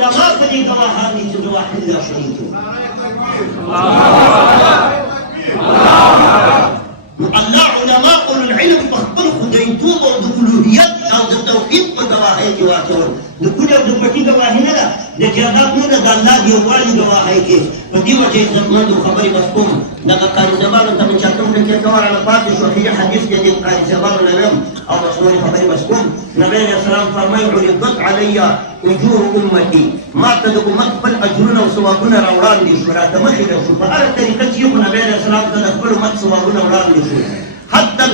علما په دې ګواهان دي چې زه واحد الله شریک یم. نو الله علما اولو العلم په خپل خدایتوب او د الوهیت او د توحید په ګواهۍ کې واچول. د کلي او د پټي ګواهي نه ده، د جهاد نه ده، د الله د یووالي ګواهۍ کې. په دې وجه عزتمندو خبرې بس کوم. دغه قاري صاحبانو ته مې چې کوم ټکي ته ورانه پاتې شو صحیح حدیث کې د قاري صاحبانو نه ویم او بس نورې خبرې بس کوم. نبی علیه السلام فرمایي عرضت علی اجور امتي، ما ته د امت خپل اجرونه او ثوابونه راوړاندې شو، راته مخې ته شو. په هره طریقه چې خو نبی علیه السلام ته د خپل امت ثوابونه وړاندې شو. حتی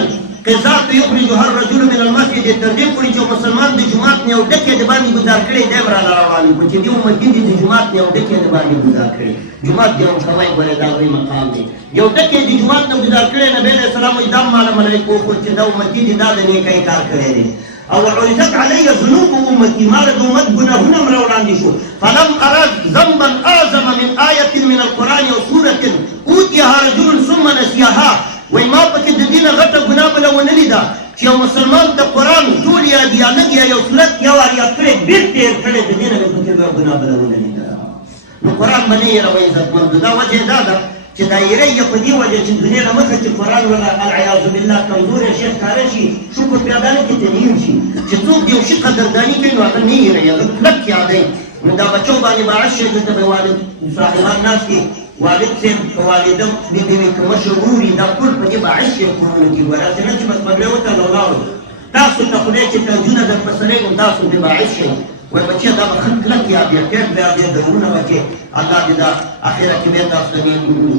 القضاة یخرجها الرجل من المسجد، تر دې پورې چې مسلمان د جومات نه یو ډکی د باندې ګزار کړی دی به راله راوړاندې کړو چې دې امتي دي د جومات نه یو ډکی د باندې ګزار کړی. جومات د یو سړی ګورې دا لوی مقام دی. یو ډکی د جومات نه ګزار کړی، نبی علیه السلام وایي دا ماله ملایکو وښود چې دا امتي دي، دا د نیکۍ کار کړی دی. او عرضت علی ذنوب امتی، ما د امت ګناهونه هم راوړاندې شو. فلم ارى ذنبا اعظم من آیة من القرآن او سورة اوتیها رجل ثم نسیها. وایي ما پکې د دې نه غټه ګناه بله ونه لیده چې یو مسلمان ته قرآن ټول یاد یا لږ یا یو سورت یا وار یاد کړی بېرته یې کړی، د دې نه مې پکې ګناه بله ونه لیده. نو قرآن به نه هېروئ عزتمندو. دا وجه دا ده چې دا هېروي په دې وجه چې دنیا نه مخه چې قرآن ولا العیاذ بالله کمزوری شي ښکاره شي، شکر پرې ادا نه کړي تنیم شي چې څوک د یو شي قدرداني کوي نو هغه نه هېروي، هغه کلک یادوي. نو دا بچو باندې به عرش شي، دلته به والد صاحبان ناست دي، والد صاحب که والده بیبي وي که مشر ورور وي، دا ټول په دې به عرش شي کورونو کې وي. داسې نه چې بس پګړۍ وتړله ولاړو. تاسو ته خدای چې تاجونه در په سرۍ نو تاسو دې به عرش شئ. وایي بچیه دا به ښه کلک یادوي، ټیټ به یادوي، درونه به کې الله دې دا اخره کې بیا تاسو ته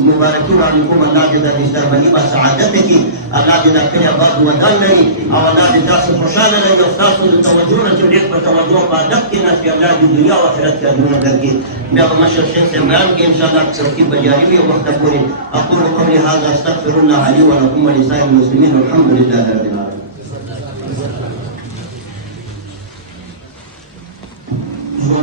مبارکي وړاندې کوم. الله دې دا نږدېربني به سعادت کې، الله دې دا کلي آباد ودان لري او الله دې داسې خوشحاله لري او ستاسو د توجه نه چې ډېر په توجه په ادب کې ناست وي، الله دې دنیا او آخرت کې اجرونه درکړي. بیا به مشر شیخ صاحب بیان کړي انشاءالله، ترتیب به جاري وي وخته پورې. اقول قولي هذا استغفر الله لي ولكم ولسائر المسلمين والحمد لله رب العالمين.